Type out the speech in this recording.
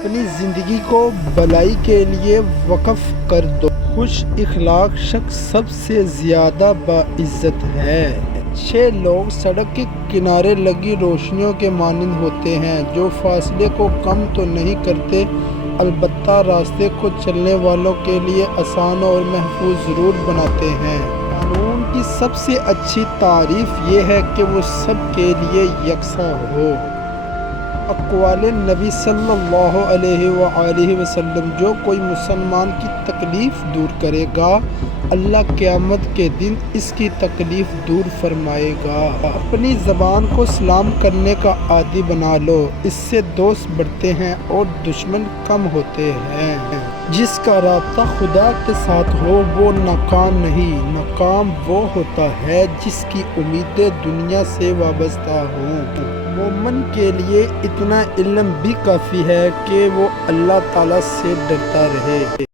اپنی زندگی کو بھلائی کے لیے وقف کر دو۔ خوش اخلاق شخص سب سے زیادہ باعزت ہے۔ اچھے لوگ سڑک کے کنارے لگی روشنیوں کے مانند ہوتے ہیں جو فاصلے کو کم تو نہیں کرتے البتہ راستے کو چلنے والوں کے لیے آسان اور محفوظ ضرور بناتے ہیں۔ قانون کی سب سے اچھی تعریف یہ ہے کہ وہ سب کے لیے یکساں ہو۔ اقوال نبی صلی اللہ علیہ وآلہ وسلم: جو کوئی مسلمان کی تکلیف دور کرے گا اللہ قیامت کے دن اس کی تکلیف دور فرمائے گا۔ اپنی زبان کو سلام کرنے کا عادی بنا لو، اس سے دوست بڑھتے ہیں اور دشمن کم ہوتے ہیں۔ جس کا رابطہ خدا کے ساتھ ہو وہ ناکام نہیں، ناکام وہ ہوتا ہے جس کی امیدیں دنیا سے وابستہ ہوں۔ مومن کے لیے اتنا علم بھی کافی ہے کہ وہ اللہ تعالیٰ سے ڈرتا رہے۔